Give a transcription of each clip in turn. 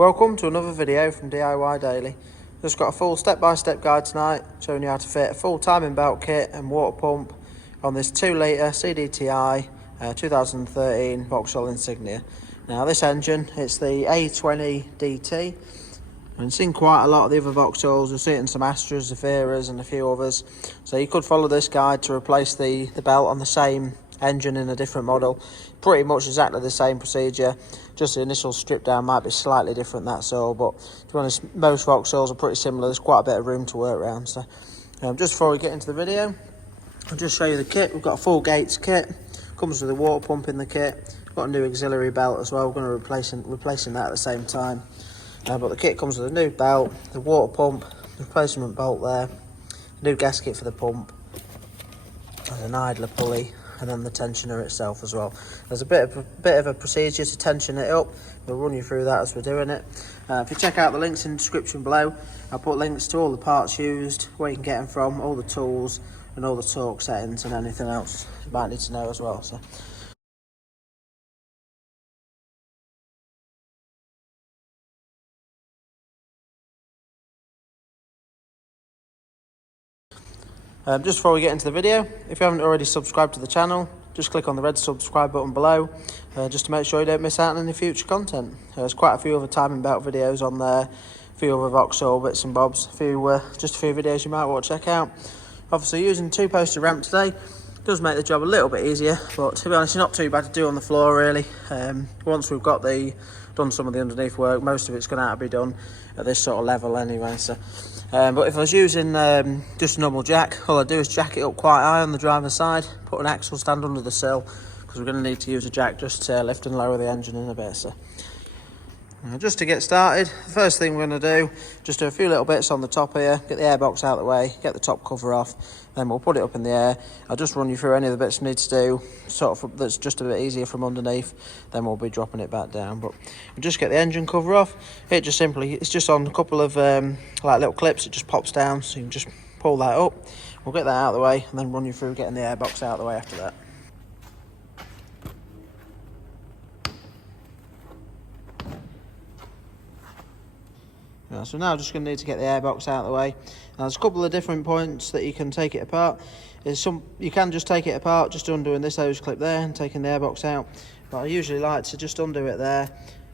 Welcome to another video from DIY Daily. Just got a full step-by-step guide tonight showing you how to fit a full timing belt kit and water pump on this 2 litre CDTI 2013 Vauxhall Insignia. Now this engine, it's the A20DT, and it's in quite a lot of the other Vauxhalls. You'll see it in some Astras, Zafiras and a few others. So you could follow this guide to replace the belt on the same engine in a different model. Pretty much exactly the same procedure, just the initial strip down might be slightly different, that's all. But to be honest, most Vauxhalls are pretty similar. There's quite a bit of room to work around. So just before we get into the video, I'll just show you the kit. We've got a full Gates kit, comes with a water pump in the kit. Got a new auxiliary belt as well. We're going to replacing that at the same time. But the kit comes with a new belt, the water pump, the replacement bolt there, new gasket for the pump, there's an idler pulley, and then the tensioner itself as well. There's a bit of a procedure to tension it up. We'll run you through that as we're doing it. If you check out the links in the description below, I'll put links to all the parts used, where you can get them from, all the tools, and all the torque settings, and anything else you might need to know as well. So. Just before we get into the video, if you haven't already subscribed to the channel, just click on the red subscribe button below, just to make sure you don't miss out on any future content. There's quite a few other timing belt videos on there, a few other Vauxhall bits and bobs, just a few videos you might want to check out. Obviously using 2-poster ramp today does make the job a little bit easier, but to be honest, it's not too bad to do on the floor really. Once we've got done some of the underneath work, most of it's going to have to be done at this sort of level anyway. So but if I was using just a normal jack, all I do is jack it up quite high on the driver's side, put an axle stand under the sill, because we're going to need to use a jack just to lift and lower the engine in a bit. So just to get started, the first thing we're going to do, just do a few little bits on the top here, get the airbox out of the way, get the top cover off, then we'll put it up in the air. I'll just run you through any of the bits we need to do, that's just a bit easier from underneath, then we'll be dropping it back down. But we'll just get the engine cover off. It's just on a couple of like little clips, it just pops down, so you can just pull that up. We'll get that out of the way, and then run you through getting the airbox out of the way after that. So now just going to need to get the airbox out of the way. Now there's a couple of different points that you can take it apart. You can just take it apart just undoing this hose clip there and taking the airbox out, but I usually like to just undo it there,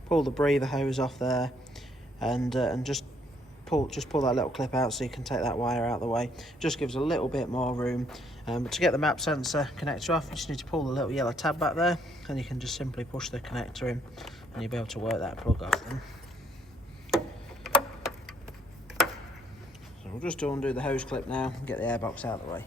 pull the breather hose off there, and just pull that little clip out so you can take that wire out of the way. Just gives a little bit more room. But to get the map sensor connector off, you just need to pull the little yellow tab back there, and you can just simply push the connector in, and you'll be able to work that plug off then. We'll just undo the hose clip now and get the airbox out of the way.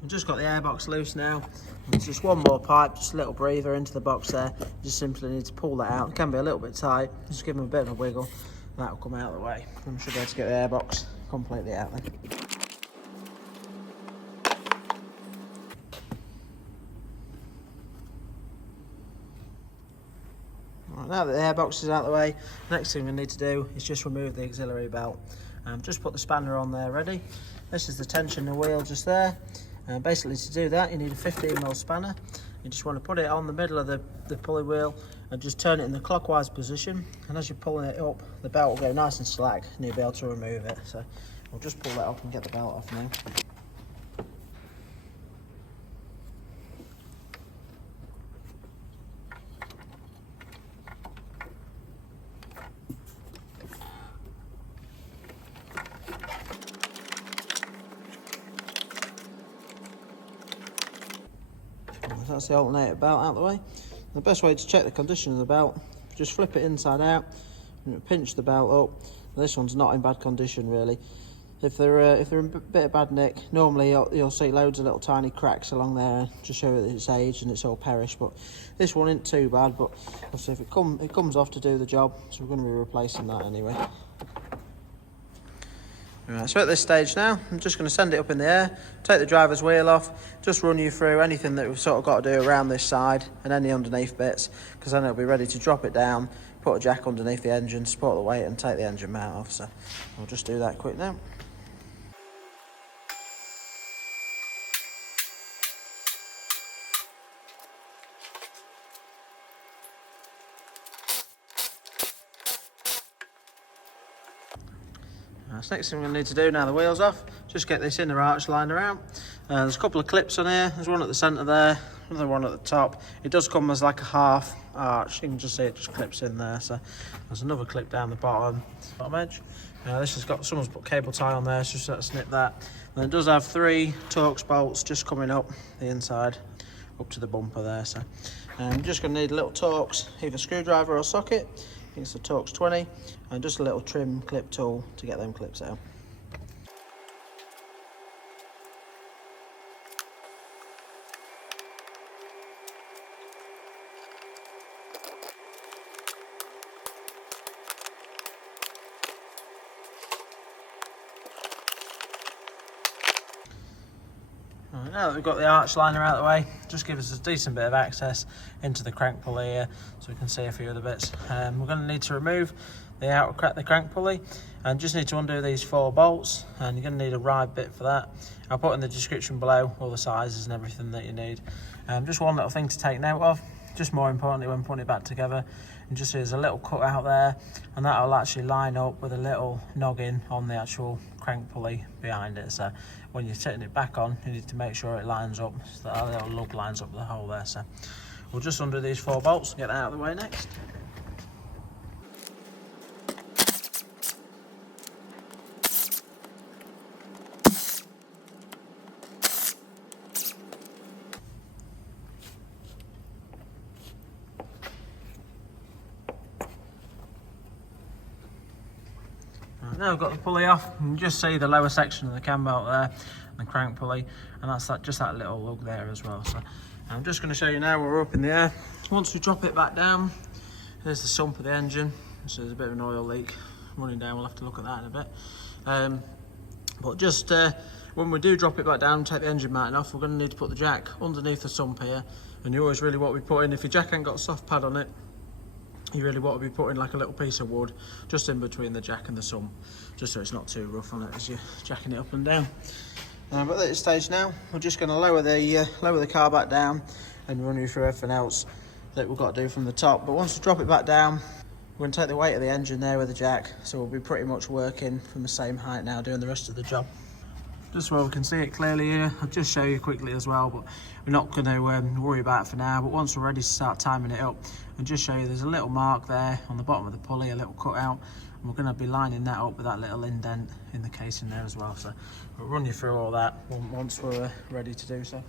We've just got the airbox loose now. There's just one more pipe, just a little breather into the box there. You just simply need to pull that out. It can be a little bit tight, just give them a bit of a wiggle, and that will come out of the way. And we should be able to get the airbox completely out then. Now that the airbox is out of the way, the next thing we need to do is just remove the auxiliary belt. Just put the spanner on there ready. This is the tensioner wheel just there. Basically to do that you need a 15mm spanner. You just want to put it on the middle of the pulley wheel and just turn it in the clockwise position, and as you're pulling it up the belt will go nice and slack and you'll be able to remove it. So we'll just pull that up and get the belt off now. That's the alternator belt out of the way. The best way to check the condition of the belt, just flip it inside out and pinch the belt up. This one's not in bad condition really. If they're in a bit of bad nick, normally you'll see loads of little tiny cracks along there to show that it's aged and it's all perished. But this one isn't too bad. But obviously if it comes off to do the job, so we're going to be replacing that anyway. Right, so at this stage now, I'm just going to send it up in the air, take the driver's wheel off, just run you through anything that we've sort of got to do around this side and any underneath bits, because then it'll be ready to drop it down, put a jack underneath the engine, support the weight and take the engine mount off. So we'll just do that quick now. Next thing we're going to need to do now the wheel's off, just get this inner arch liner out. There's a couple of clips on here, there's one at the centre there, another one at the top. It does come as like a half arch, you can just see it just clips in there. So there's another clip down the bottom edge. This has got, someone's put cable tie on there, so just let's snip that. And it does have 3 Torx bolts just coming up the inside, up to the bumper there. So I'm just going to need a little Torx, either screwdriver or socket. I think it's a Torx 20, and just a little trim clip tool to get them clips out. Right, now that we've got the arch liner out of the way, just give us a decent bit of access into the crank pulley here, so we can see a few of the bits. We're going to need to remove the outer crank pulley, and just need to undo these 4 bolts, and you're going to need a ride bit for that. I'll put in the description below all the sizes and everything that you need. Just one little thing to take note of, just more importantly when putting it back together, and just see there's a little cut out there, and that will actually line up with a little noggin on the actual crank pulley behind it. So when you're setting it back on, you need to make sure it lines up, so that little lug lines up with the hole there. So we'll just undo these 4 bolts and get that out of the way next. Now I've got the pulley off, you can just see the lower section of the cam belt there, the crank pulley, and that's just that little lug there as well. So I'm just going to show you now we're up in the air. Once we drop it back down, there's the sump of the engine, so there's a bit of an oil leak running down. We'll have to look at that in a bit. But just when we do drop it back down and take the engine mounting off, we're going to need to put the jack underneath the sump here, and you always really want to be putting, if your jack ain't got a soft pad on it, you really want to be putting like a little piece of wood just in between the jack and the sump, just so it's not too rough on it as you're jacking it up and down. But at this stage now, we're just going to lower the car back down and run you through everything else that we've got to do from the top. But once we drop it back down, we're going to take the weight of the engine there with the jack, so we'll be pretty much working from the same height now, doing the rest of the job. Just so we can see it clearly here, I'll just show you quickly as well, but we're not going to worry about it for now. But once we're ready to start timing it up, I'll just show you there's a little mark there on the bottom of the pulley, a little cut out, and we're going to be lining that up with that little indent in the casing there as well. So we'll run you through all that once we're ready to do so.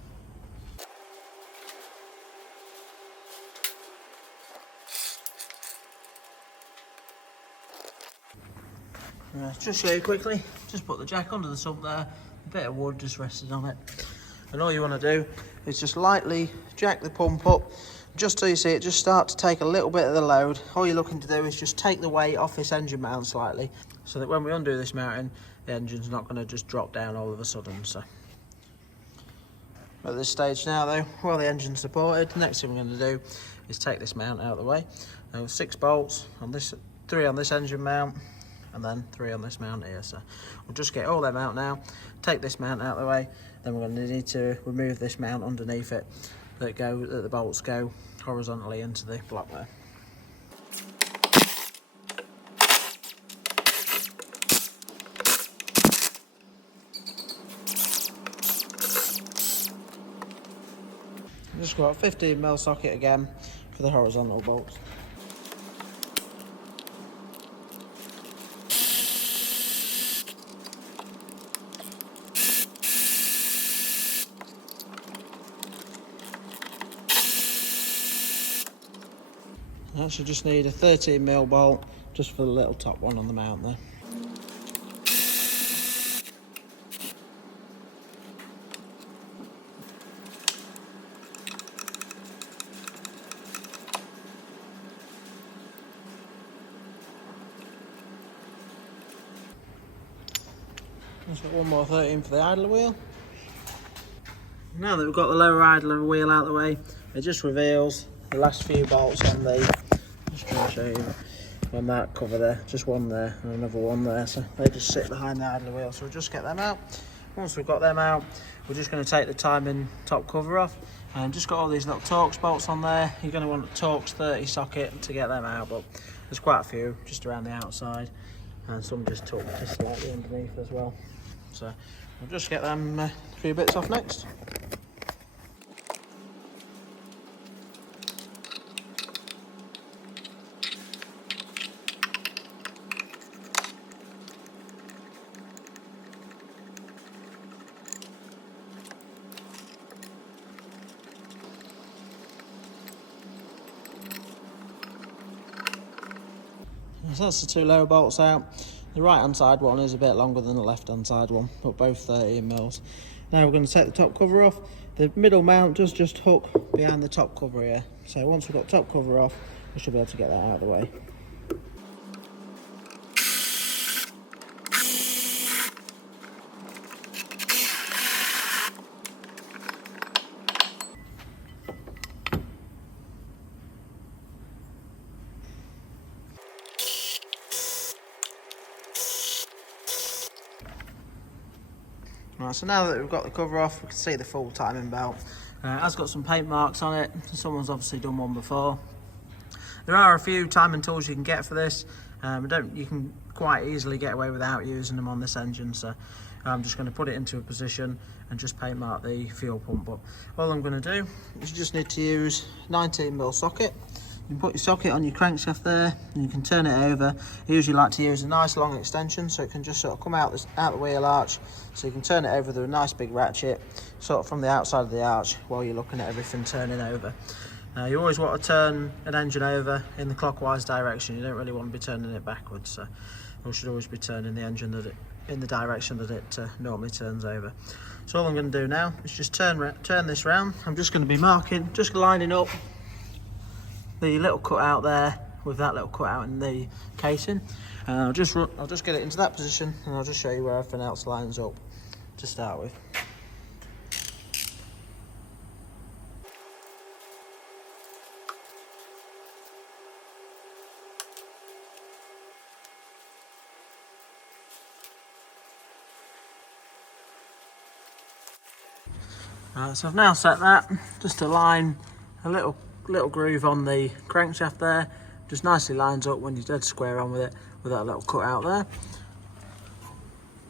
Just show you quickly, just put the jack under the sump there, a bit of wood just rested on it, and all you want to do is just lightly jack the pump up just till you see it just start to take a little bit of the load. All you're looking to do is just take the weight off this engine mount slightly, so that when we undo this mounting, the engine's not going to just drop down all of a sudden. So at this stage now though, while the engine's supported, the next thing we're going to do is take this mount out of the way. Now 6 bolts on this, 3 on this engine mount, and then 3 on this mount here. So we'll just get all them out now, take this mount out of the way, then we're going to need to remove this mount underneath it that the bolts go horizontally into the block there. Just got a 15mm socket again for the horizontal bolts. I actually just need a 13mm bolt just for the little top one on the mount there. Just got one more 13 for the idler wheel. Now that we've got the lower idler wheel out of the way, it just reveals the last few bolts on the, just trying to show you, on that cover there, just one there and another one there, so they just sit behind the idler wheel. So we'll just get them out. Once we've got them out, we're just going to take the timing top cover off, and just got all these little Torx bolts on there. You're going to want a Torx 30 socket to get them out, but there's quite a few just around the outside, and some just tucked just slightly underneath as well. So we'll just get them a few bits off next. So that's the two lower bolts out. The right hand side one is a bit longer than the left hand side one, but both 13 mils. Now we're going to take the top cover off. The middle mount does just hook behind the top cover here. So once we've got top cover off, we should be able to get that out of the way. Right, so now that we've got the cover off, we can see the full timing belt. It has got some paint marks on it. Someone's obviously done one before. There are a few timing tools you can get for this. You can quite easily get away without using them on this engine, so I'm just going to put it into a position and just paint mark the fuel pump. But all I'm going to do is you just need to use 19mm socket. You can put your socket on your crankshaft there, and you can turn it over. I usually like to use a nice long extension so it can just sort of come out the wheel arch, so you can turn it over with a nice big ratchet sort of from the outside of the arch while you're looking at everything turning over. Now you always want to turn an engine over in the clockwise direction. You don't really want to be turning it backwards, so you should always be turning the engine in the direction that it normally turns over. So all I'm going to do now is just turn this round. I'm just going to be marking, just lining up the little cutout there with that little cutout in the casing, and I'll just get it into that position, and I'll just show you where everything else lines up to start with. Right, so I've now set that just to line a little groove on the crankshaft there. Just nicely lines up when you're dead square on with it, with that little cutout there.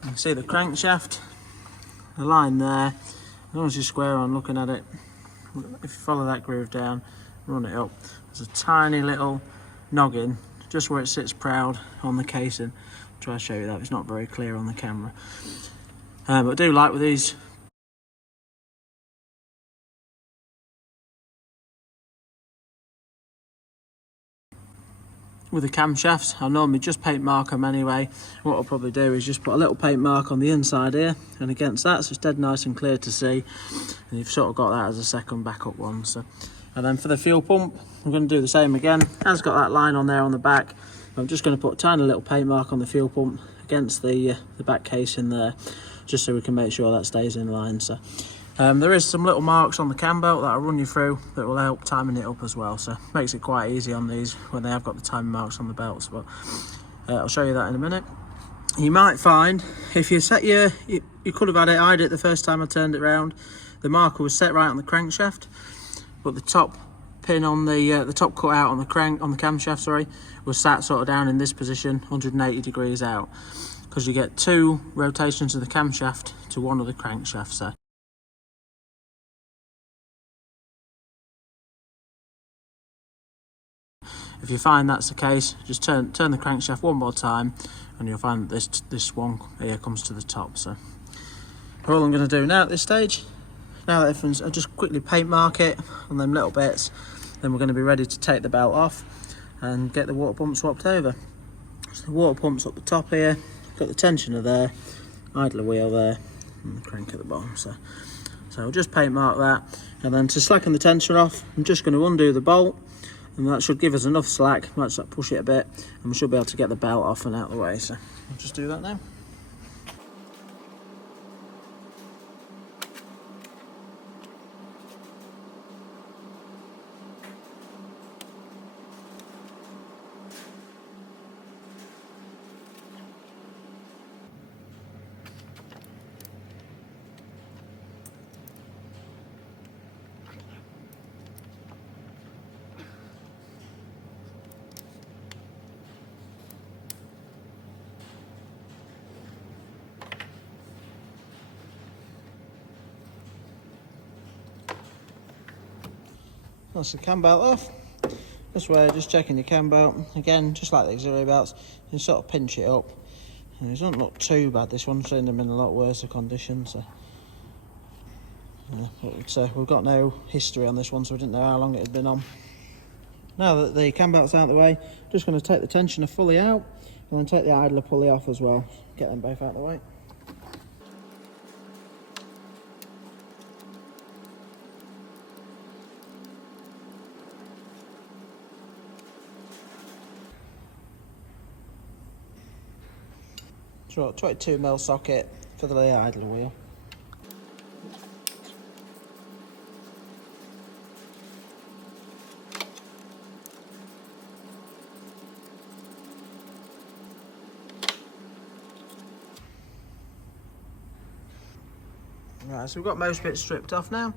You can see the crankshaft, the line there. As long as you're square on looking at it, if you follow that groove down, run it up, there's a tiny little noggin just where it sits proud on the casing. I'll try to show you that, it's not very clear on the camera. But I do like with these with the camshafts, I'll normally just paint mark them anyway. What I'll probably do is just put a little paint mark on the inside here and against that, so it's dead nice and clear to see, and you've sort of got that as a second backup one. So, and then for the fuel pump, I'm going to do the same again. It has got that line on there on the back. I'm just going to put a tiny little paint mark on the fuel pump against the back casing there, just so we can make sure that stays in line. So there is some little marks on the cam belt that I'll run you through that will help timing it up as well, so makes it quite easy on these when they have got the timing marks on the belts. But I'll show you that in a minute. You might find if you set you could have had it, I did it the first time I turned it round, the marker was set right on the crankshaft, but the top pin on the top cutout on the camshaft, sorry, was sat sort of down in this position 180 degrees out, because you get 2 rotations of the camshaft to one of the crankshafts there. If you find that's the case, just turn the crankshaft one more time, and you'll find that this one here comes to the top. So all I'm going to do now at this stage, now that everything's, I'll just quickly paint mark it on them little bits, then we're going to be ready to take the belt off and get the water pump swapped over. So the water pump's up the top here, got the tensioner there, idler wheel there, and the crank at the bottom. So I'll just paint mark that, and then to slacken the tensioner off, I'm just going to undo the bolt, and that should give us enough slack. Might just push it a bit, and we should be able to get the belt off and out of the way. So I'll just do that now. That's the cam belt off. This way, just checking your cam belt. Again, just like the auxiliary belts, you can sort of pinch it up. And it doesn't look too bad, this one. I've seen them in a lot worse condition. So, yeah, but we've got no history on this one, so we didn't know how long it had been on. Now that the cam belt's out of the way, just going to take the tensioner fully out and then take the idler pulley off as well. Get them both out of the way. So 22mm socket for the idler wheel. Right, so we've got most bits stripped off now.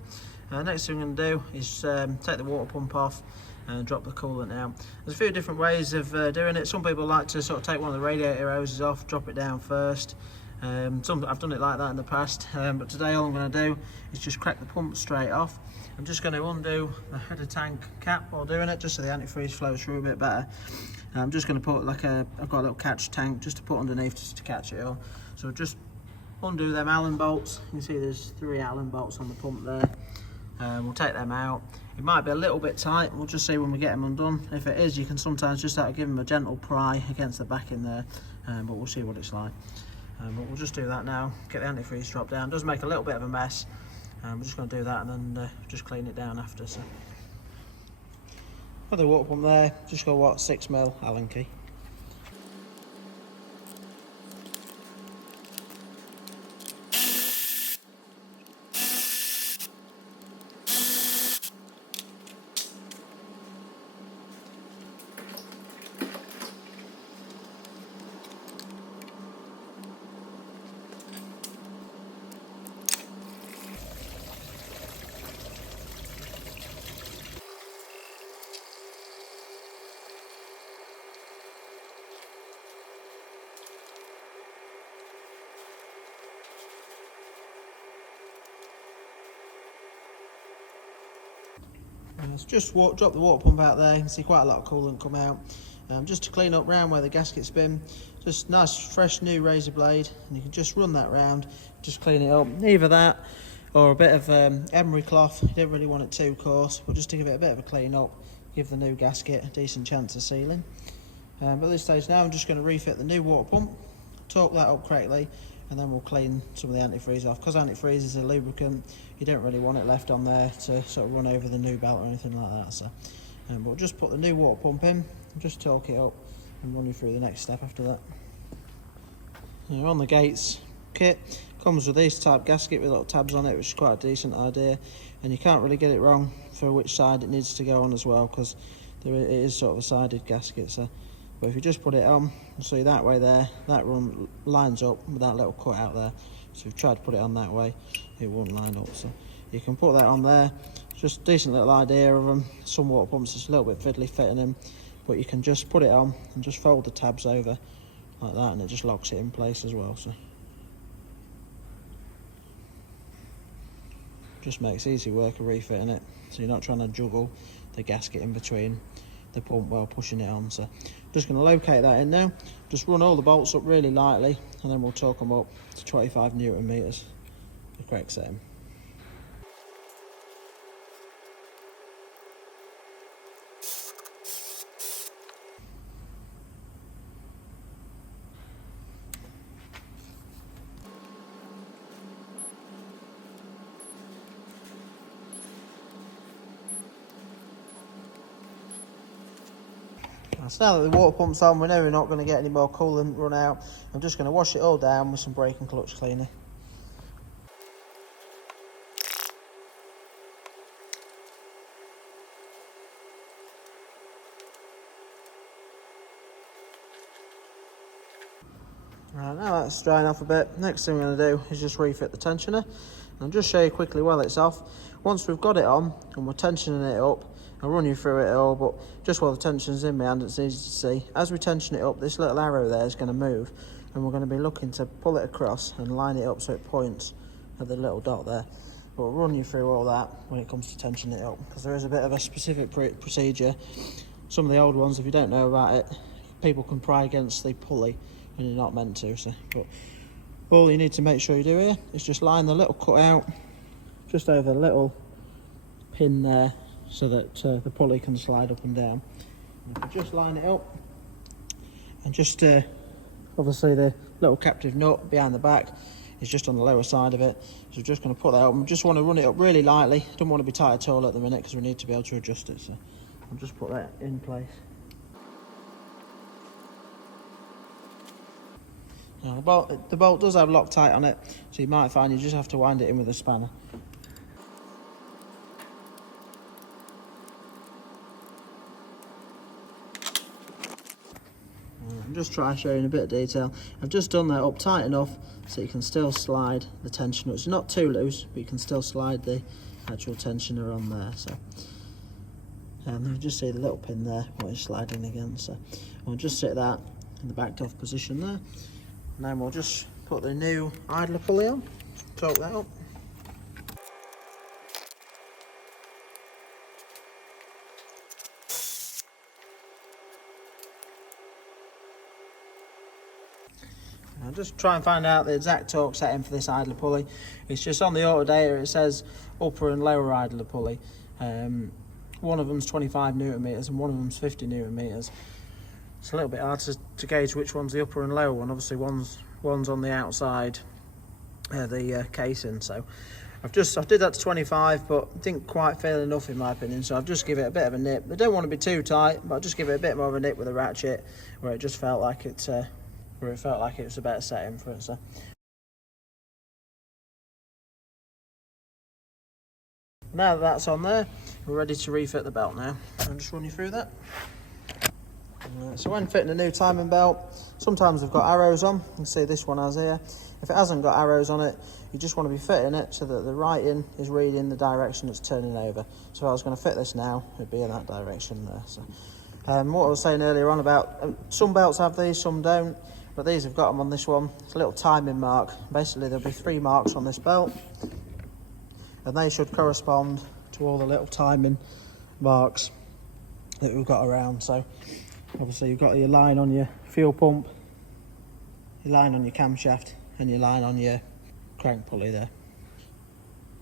Next thing we're going to do is take the water pump off and drop the coolant out. There's a few different ways of doing it. Some people like to sort of take one of the radiator hoses off, drop it down first. I've done it like that in the past, but today all I'm going to do is just crack the pump straight off. I'm just going to undo the header tank cap while doing it, just so the antifreeze flows through a bit better. I'm just going to put I've got a little catch tank just to put underneath just to catch it all. So just undo them Allen bolts. You can see there's 3 Allen bolts on the pump there. We'll take them out. It might be a little bit tight, we'll just see when we get them undone. If it is, you can sometimes just give them a gentle pry against the back in there, but we'll see what it's like. But we'll just do that now, get the antifreeze drop down. It does make a little bit of a mess. We're just going to do that and then just clean it down after. So, for the water pump there, just got 6mm Allen key. Just drop the water pump out there. You can see quite a lot of coolant come out. Just to clean up round where the gasket's been, just nice fresh new razor blade, and you can just run that round, just clean it up. Either that or a bit of emery cloth. You don't really want it too coarse, but just to give it a bit of a clean up, give the new gasket a decent chance of sealing. But at this stage now, I'm just going to refit the new water pump, torque that up correctly, and then we'll clean some of the antifreeze off. Because antifreeze is a lubricant, you don't really want it left on there to sort of run over the new belt or anything like that. So, but we'll just put the new water pump in, just torque it up, and run you through the next step after that. On the gates kit, comes with this type gasket with little tabs on it, which is quite a decent idea, and you can't really get it wrong for which side it needs to go on as well, because it is sort of a sided gasket. So, but if you just put it on, you'll see that way there, that run lines up with that little cut out there. So if you try to put it on that way, it won't line up. So you can put that on there. Just a decent little idea of them. Some water pumps is a little bit fiddly fitting them, but you can just put it on and just fold the tabs over like that, and it just locks it in place as well. So just makes easy work of refitting it, so you're not trying to juggle the gasket in between the pump while pushing it on. So just going to locate that in now, just run all the bolts up really lightly, and then we'll torque them up to 25 Newton meters, the correct setting. So now that the water pump's on, we know we're not going to get any more coolant run out. I'm just going to wash it all down with some brake and clutch cleaner. Right, now that's drying off a bit. Next thing we're going to do is just refit the tensioner. And I'll just show you quickly while it's off. Once we've got it on and we're tensioning it up, I'll run you through it all, but just while the tension's in my hand, it's easy to see. As we tension it up, this little arrow there is going to move, and we're going to be looking to pull it across and line it up so it points at the little dot there. but we'll run you through all that when it comes to tensioning it up, because there is a bit of a specific procedure. Some of the old ones, if you don't know about it, people can pry against the pulley when you're not meant to. So, but all you need to make sure you do here is just line the little cutout just over the little pin there, so that the pulley can slide up and down. And if you just line it up, and just obviously the little captive nut behind the back is just on the lower side of it, so we're just going to put that up. We just want to run it up really lightly, don't want to be tight at all at the minute, because we need to be able to adjust it. So I'll just put that in place. Now the bolt does have Loctite on it, so you might find you just have to wind it in with a spanner. I'm just trying to show you in a bit of detail. I've just done that up tight enough so you can still slide the tensioner. It's not too loose, but you can still slide the actual tensioner on there. So, and you just see the little pin there, what it's sliding against. So we'll just sit that in the backed off position there, and then we'll just put the new idler pulley on, torque that up. I'll just try and find out the exact torque setting for this idler pulley. It's just on the auto data, it says upper and lower idler pulley. One of them's 25 newton meters and one of them's 50 newton meters. It's a little bit hard to gauge which one's the upper and lower one. Obviously one's on the outside, the casing. So I did that to 25, but didn't quite feel enough in my opinion. So I've just give it a bit of a nip. I don't want to be too tight, but I'll just give it a bit more of a nip with a ratchet, where it just felt like it was a better setting for it. So now that that's on there, we're ready to refit the belt now. I'll just run you through that. So when fitting a new timing belt, sometimes they've got arrows on. You can see this one has here. If it hasn't got arrows on it, you just want to be fitting it so that the writing is reading the direction it's turning over. So if I was going to fit this now, it'd be in that direction there. So what I was saying earlier on about some belts have these, some don't. But these have got them on this one. It's a little timing mark. Basically there'll be 3 marks on this belt, and they should correspond to all the little timing marks that we've got around. So obviously you've got your line on your fuel pump, your line on your camshaft, and your line on your crank pulley there.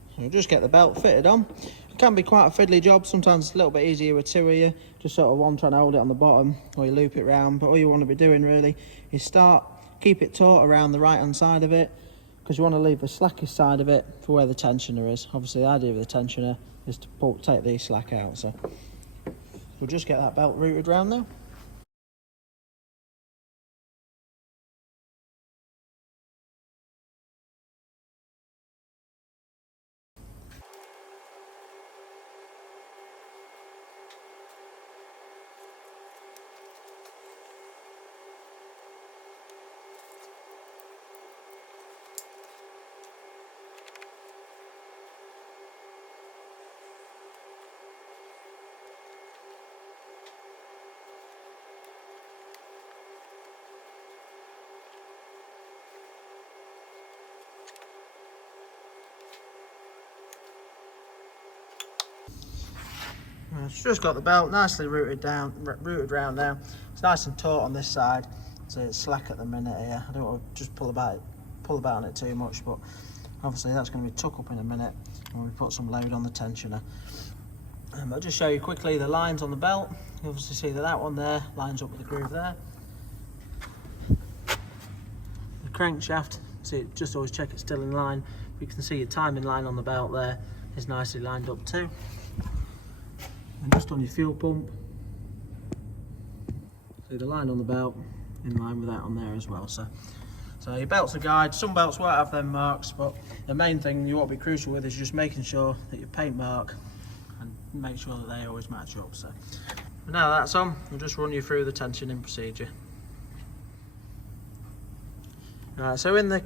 So we'll just get the belt fitted on. It can be quite a fiddly job. Sometimes it's a little bit easier with 2 of you, just sort of one trying to hold it on the bottom, or you loop it round. But all you want to be doing really is keep it taut around the right hand side of it, because you want to leave the slackest side of it for where the tensioner is. Obviously the idea of the tensioner is to take the slack out. So we'll just get that belt routed round now. It's just got the belt nicely routed round now. It's nice and taut on this side, so it's slack at the minute here. I don't want to just pull about on it too much, but obviously that's going to be tuck up in a minute when we put some load on the tensioner. I'll just show you quickly the lines on the belt. You obviously see that one there lines up with the groove there. The crankshaft, see, just always check it's still in line. You can see your timing line on the belt there is nicely lined up too. And just on your fuel pump, see the line on the belt in line with that on there as well. So your belt's a guide. Some belts won't have them marks, but the main thing you want to be crucial with is just making sure that your paint mark, and make sure that they always match up. So now that's on, we'll just run you through the tensioning procedure. Right, so in the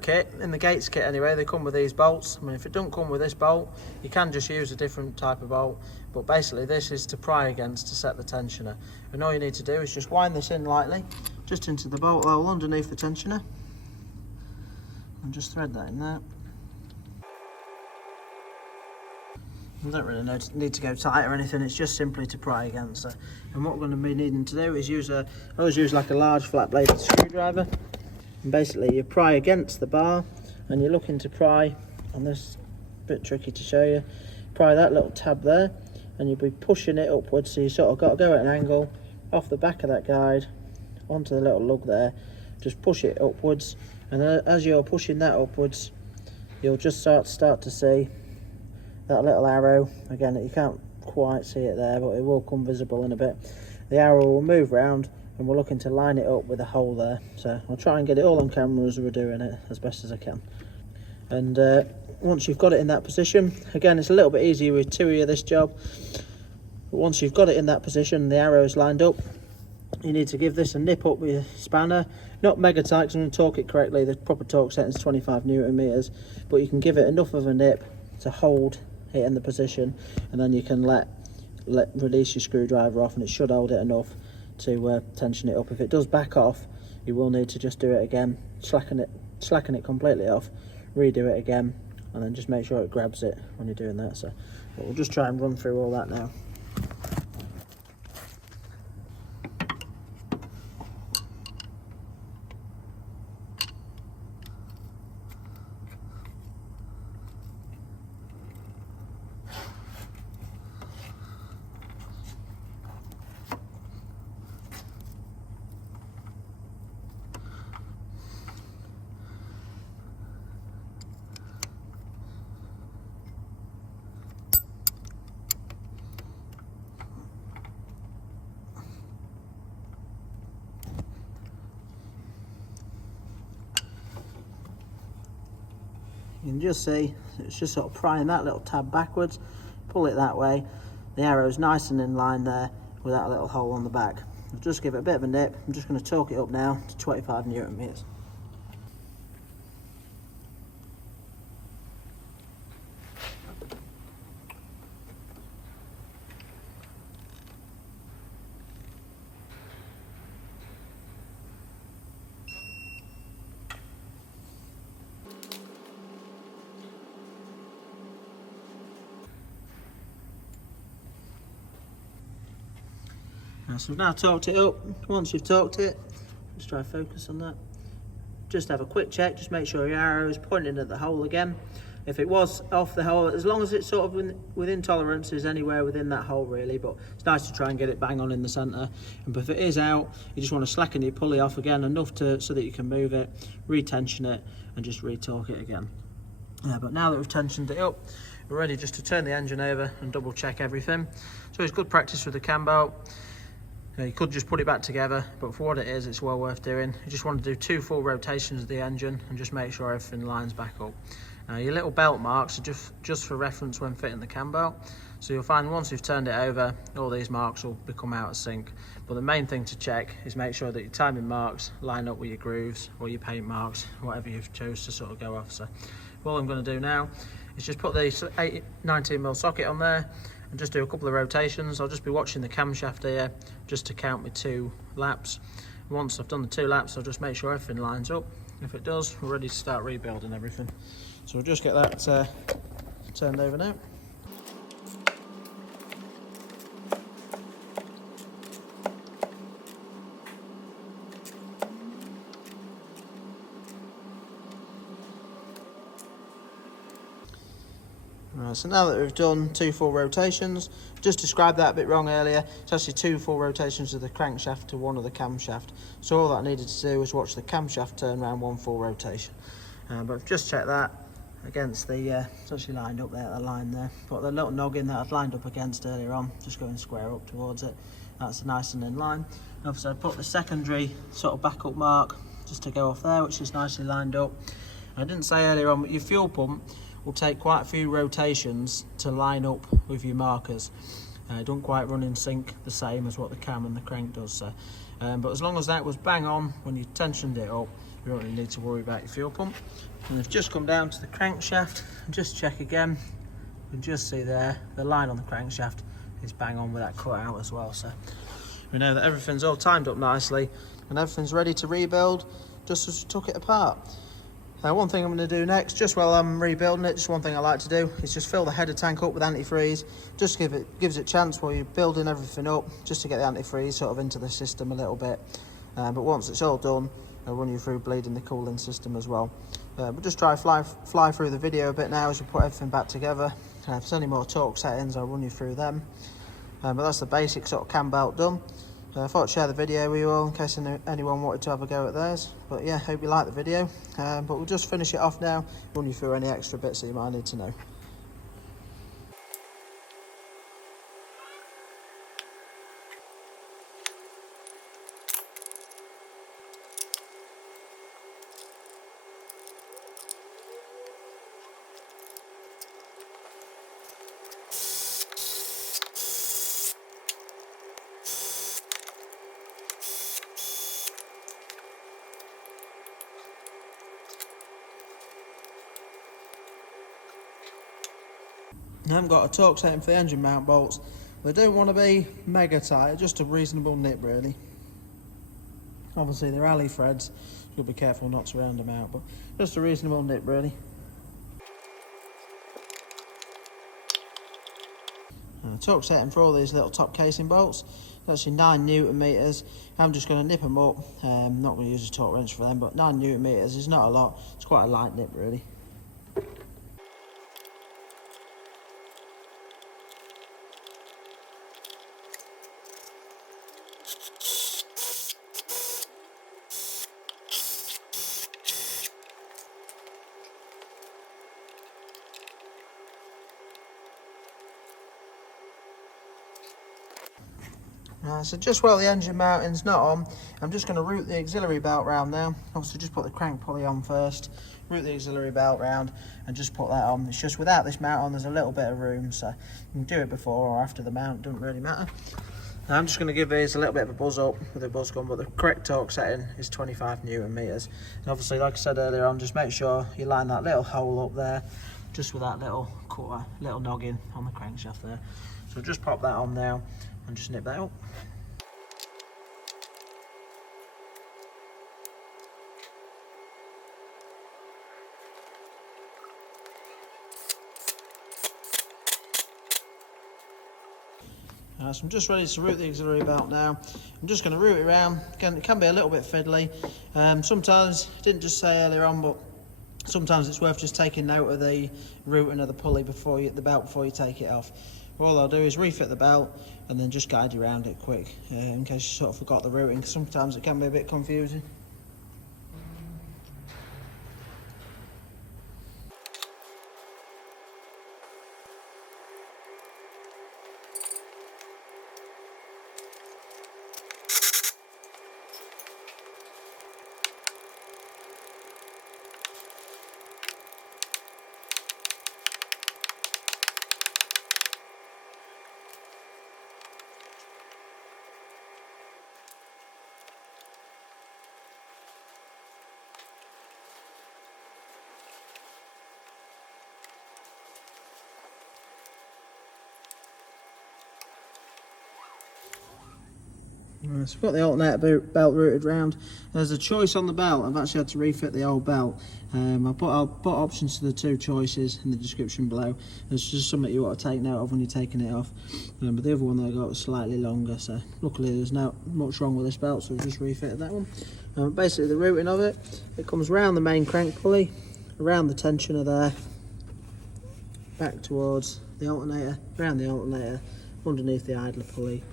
Gates kit anyway, they come with these bolts. I mean, if it don't come with this bolt, you can just use a different type of bolt, but basically this is to pry against to set the tensioner. And all you need to do is just wind this in lightly, just into the bolt hole underneath the tensioner, and just thread that in there. I don't really need to go tight or anything, it's just simply to pry against it. And what we're going to be needing to do is I always use like a large flat bladed screwdriver, and basically you pry against the bar and you're looking to pry, and this is a bit tricky to show you, pry that little tab there and you'll be pushing it upwards, so you sort of got to go at an angle off the back of that guide onto the little lug there, just push it upwards, and as you're pushing that upwards you'll just start to see that little arrow. Again, you can't quite see it there, but it will come visible in a bit. The arrow will move round and we're looking to line it up with a hole there. So I'll try and get it all on camera as we're doing it as best as I can. And once you've got it in that position, again it's a little bit easier with two of you this job, but once you've got it in that position, the arrow is lined up, you need to give this a nip up with your spanner. Not mega tight because I'm going to torque it correctly, the proper torque setting is 25 Newton meters, but you can give it enough of a nip to hold it in the position, and then you can release your screwdriver off, and it should hold it enough to tension it up. If it does back off, you will need to just do it again, slacken it completely off, redo it again, and then just make sure it grabs it when you're doing that. So but we'll just try and run through all that now. You can just see it's just sort of prying that little tab backwards, pull it that way, the arrow's nice and in line there with that little hole on the back. I'll just give it a bit of a nip. I'm just going to torque it up now to 25 Newton meters. So we've now torqued it up. Once you've torqued it, just try to focus on that. Just have a quick check, just make sure your arrow is pointing at the hole again. If it was off the hole, as long as it's sort of within tolerances anywhere within that hole really, but it's nice to try and get it bang on in the centre. And if it is out, you just want to slacken your pulley off again enough so that you can move it, retension it, and just re-torque it again. But now that we've tensioned it up, we're ready just to turn the engine over and double check everything. So it's good practice with the cam belt. You could just put it back together, but for what it is, it's well worth doing. You just want to do 2 full rotations of the engine and just make sure everything lines back up. Your little belt marks are just for reference when fitting the cam belt. So you'll find once you've turned it over, all these marks will become out of sync. But the main thing to check is make sure that your timing marks line up with your grooves or your paint marks, whatever you've chose to sort of go off. So all I'm going to do now is just put the 19mm socket on there and just do a couple of rotations. I'll just be watching the camshaft here just to count my 2 laps. Once I've done the 2 laps, I'll just make sure everything lines up. If it does, we're ready to start rebuilding everything. So we'll just get that turned over now. Right, so now that we've done 2 full rotations, just described that a bit wrong earlier. It's actually 2 full rotations of the crankshaft to 1 of the camshaft. So all that I needed to do was watch the camshaft turn around 1 full rotation. But I've just checked that against the, it's actually lined up there, the line there. But the little noggin that I've lined up against earlier on, just going square up towards it. That's nice and in line. Obviously I put the secondary sort of backup mark just to go off there, which is nicely lined up. I didn't say earlier on, but your fuel pump will take quite a few rotations to line up with your markers. It don't quite run in sync the same as what the cam and the crank does. So, but as long as that was bang on when you tensioned it up, you don't really need to worry about your fuel pump. And I've just come down to the crankshaft and just check again. You can just see there, the line on the crankshaft is bang on with that cut out as well. So we know that everything's all timed up nicely and everything's ready to rebuild just as we took it apart. One thing I'm going to do next, just while I'm rebuilding it, just one thing I like to do is just fill the header tank up with antifreeze. Just gives it a chance while you're building everything up, just to get the antifreeze sort of into the system a little bit. But once it's all done, I'll run you through bleeding the cooling system as well. But just try fly through the video a bit now as we put everything back together. If there's any more torque settings, I'll run you through them. But that's the basic sort of cam belt done. I thought I'd share the video with you all in case anyone wanted to have a go at theirs. But yeah, hope you like the video. But we'll just finish it off now, run you through any extra bits that you might need to know. I haven't got a torque setting for the engine mount bolts. They don't want to be mega tight, just a reasonable nip really. Obviously they're alley threads, so you'll be careful not to round them out, but just a reasonable nip really. Torque setting for all these little top casing bolts, that's your 9 Newton meters. I'm just going to nip them up. I'm not going to use a torque wrench for them, but 9 Newton meters is not a lot, it's quite a light nip really. So just while the engine mounting's not on, I'm just going to route the auxiliary belt round now. Obviously just put the crank pulley on first, route the auxiliary belt round and just put that on. It's just without this mount on there's a little bit of room, so you can do it before or after the mount, doesn't really matter. Now I'm just going to give these a little bit of a buzz up with the buzz gun, but the correct torque setting is 25 Newton meters. And obviously like I said earlier on, just make sure you line that little hole up there, just with that little noggin on the crankshaft there. So just pop that on now and just nip that up. So I'm just ready to route the auxiliary belt now. I'm just going to route it around. Again, it can be a little bit fiddly. Sometimes, I didn't just say earlier on, but sometimes it's worth just taking note of the routing of the pulley before the belt before you take it off. All I'll do is refit the belt and then just guide you around it quick, in case you sort of forgot the routing, because sometimes it can be a bit confusing. So I've got the alternator belt routed round. There's a choice on the belt. I've actually had to refit the old belt. I'll put options to the two choices in the description below. There's just something you want to take note of when you're taking it off. But the other one that I got was slightly longer, so luckily there's not much wrong with this belt, so we just refitted that one. Basically the routing of it comes round the main crank pulley, around the tensioner there, back towards the alternator, around the alternator, underneath the idler pulley,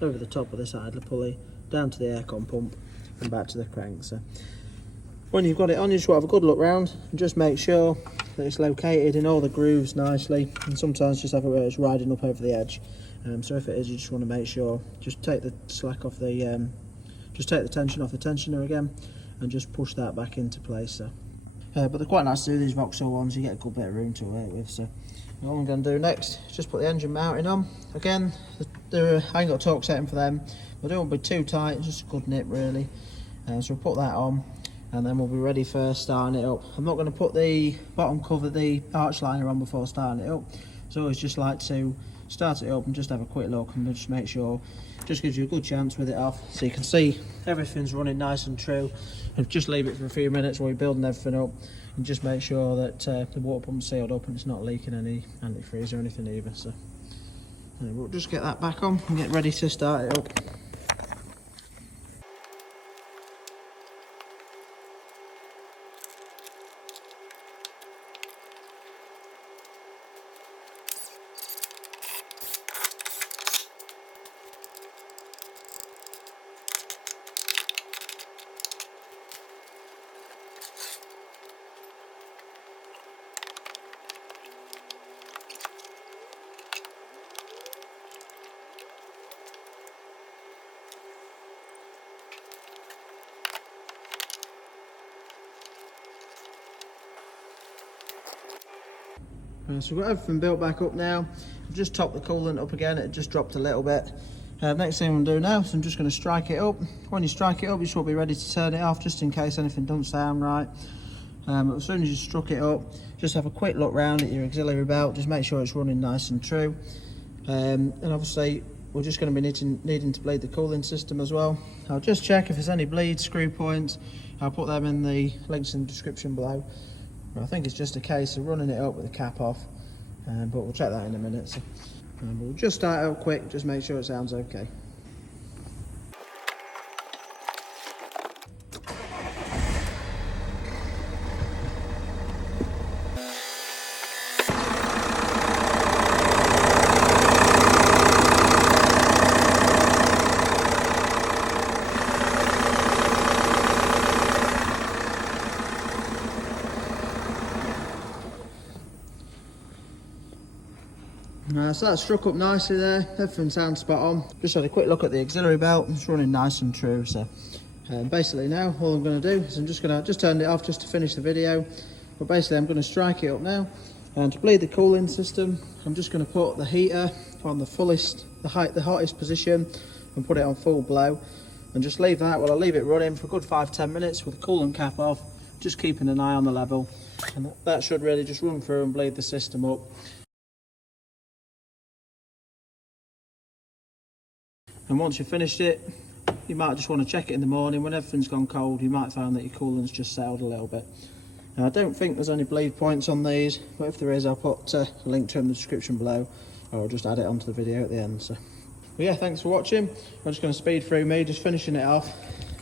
over the top of this idler pulley, down to the aircon pump and back to the crank. So when you've got it on, you just want to have a good look round and just make sure that it's located in all the grooves nicely, and sometimes just have it where it's riding up over the edge. So if it is, you just want to make sure, just take the slack off the just take the tension off the tensioner again and just push that back into place. So but they're quite nice to do, these Vauxhall ones. You get a good bit of room to work with. So all I'm going to do next is just put the engine mounting on. Again, I ain't got a torque setting for them. I don't want to be too tight, it's just a good nip really. So we'll put that on and then we'll be ready for starting it up. I'm not going to put the bottom cover, the arch liner on before starting it up. So I always just like to start it up and just have a quick look and just make sure, just gives you a good chance with it off, so you can see everything's running nice and true. And just leave it for a few minutes while you're building everything up, and just make sure that the water pump's sealed up and it's not leaking any antifreeze or anything either. So we'll just get that back on and get ready to start it up. So we've got everything built back up now. I've just topped the coolant up again, it just dropped a little bit. Next thing I'm going to do now is I'm just going to strike it up. When you strike it up, you should be ready to turn it off, just in case anything doesn't sound right. But as soon as you struck it up, just have a quick look round at your auxiliary belt, just make sure it's running nice and true. And obviously we're just going to be needing to bleed the cooling system as well. I'll just check if there's any bleed screw points. I'll put them in the links in the description below. I think it's just a case of running it up with the cap off, but we'll check that in a minute. So, we'll just start it up quick, just make sure it sounds okay. So that's struck up nicely there, everything sounds spot on. Just had a quick look at the auxiliary belt, it's running nice and true. So basically now all I'm going to do is I'm just going to turn it off just to finish the video. But basically I'm going to strike it up now, and to bleed the cooling system I'm just going to put the heater on the hottest position and put it on full blow, and just leave that. Well, I'll leave it running for a good 5-10 minutes with the coolant cap off, just keeping an eye on the level, and that should really just run through and bleed the system up. And once you've finished it, you might just want to check it in the morning. When everything's gone cold, you might find that your coolant's just settled a little bit. Now, I don't think there's any bleed points on these, but if there is, I'll put a link to it in the description below, or I'll just add it onto the video at the end. So, but yeah, thanks for watching. I'm just going to speed through me, just finishing it off.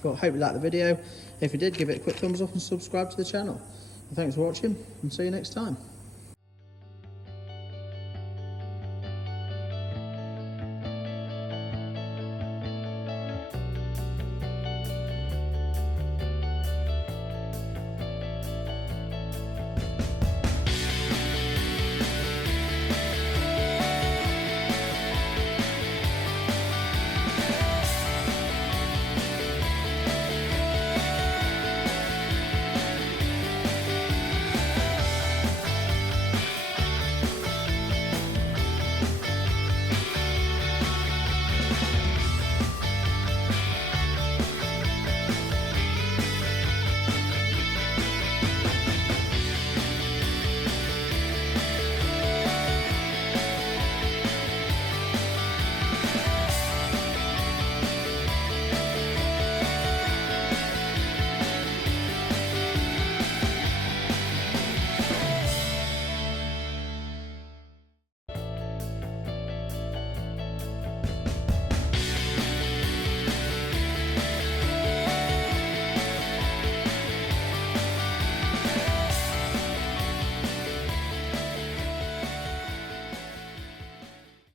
But I hope you liked the video. If you did, give it a quick thumbs up and subscribe to the channel. And thanks for watching, and see you next time.